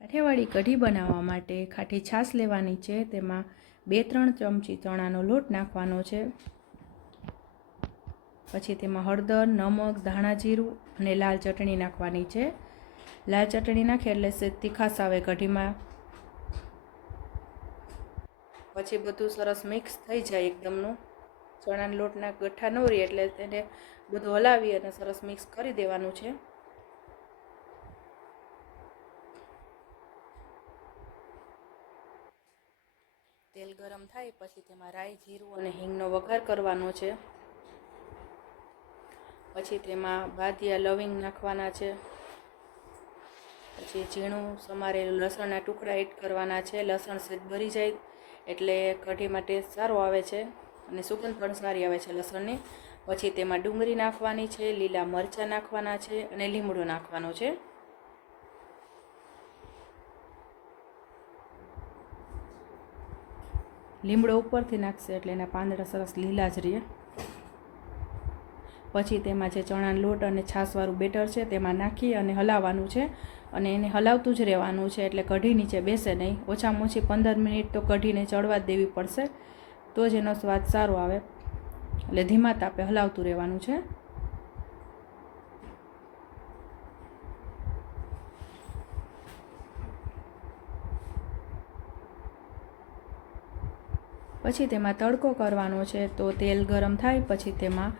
કાઠિયાવાડી કઢી બનાવવા માટે ખાટી છાશ લેવાની છે। તેમાં 2-3 ચમચી ચણાનો લોટ નાખવાનો છે। પછી તેમાં હળદર, નમક, ધાણા જીરું અને લાલ ચટણી નાખવાની છે। લાલ ચટણી નાખે એટલે સેજ તીખાશ આવે કઢીમાં। પછી બધું સરસ મિક્સ થઈ જાય એકદમનું। ચણાના લોટના ગઠ્ઠા ન રહે એટલે તેને બધું હલાવી અને સરસ મિક્સ કરી દેવાનું છે। તેલ ગરમ થાય પછી તેમાં રાઈ, જીરું અને હિંગનો વઘાર કરવાનો છે। પછી તેમાં બાદિયા લવિંગ નાખવાના છે। પછી ઝીણું સમારેલું લસણના ટુકડા એડ કરવાના છે। લસણ સેજ ભરી જાય એટલે કઢીમાં ટેસ્ટ સારો આવે છે અને સુગંધ પણ સારી આવે છે લસણની। પછી તેમાં ડુંગળી નાખવાની છે, લીલા મરચાં નાખવાના છે અને લીમડો નાખવાનો છે। લીમડો ઉપરથી નાખશે એટલે એના પાંદડા સરસ લીલા જ રહે। પછી તેમાં જે ચણાનો લોટ અને છાશવાળું બેટર છે તેમાં નાખી અને હલાવવાનું છે અને એને હલાવતું જ રહેવાનું છે એટલે કઢી નીચે બેસે નહીં। ઓછામાં ઓછી 15 મિનિટ તો કઢીને ચડવા જ દેવી પડશે તો જ એનો સ્વાદ સારો આવે, એટલે ધીમા તાપે હલાવતું રહેવાનું છે। પછી તેમાં તડકો કરવાનો છે તો તેલ ગરમ થાય પછી તેમાં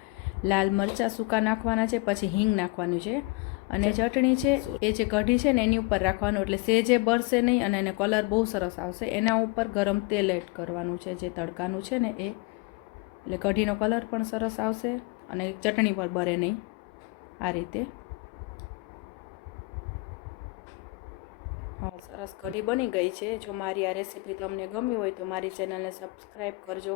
લાલ મરચાં સૂકા નાખવાના છે, પછી હિંગ નાખવાનું છે અને ચટણી છે એ જે કઢી છે ને એની ઉપર રાખવાનું એટલે સેજે બળશે નહીં અને એને કલર બહુ સરસ આવશે। એના ઉપર ગરમ તેલ એડ કરવાનું છે જે તડકાનું છે ને એ, એટલે કઢીનો કલર પણ સરસ આવશે અને ચટણી પણ બળે નહીં। આ રીતે સરસ કઢી બની ગઈ છે। જો મારી આ રેસીપી તમને ગમી હોય તો મારી ચેનલને સબસ્ક્રાઈબ કરજો।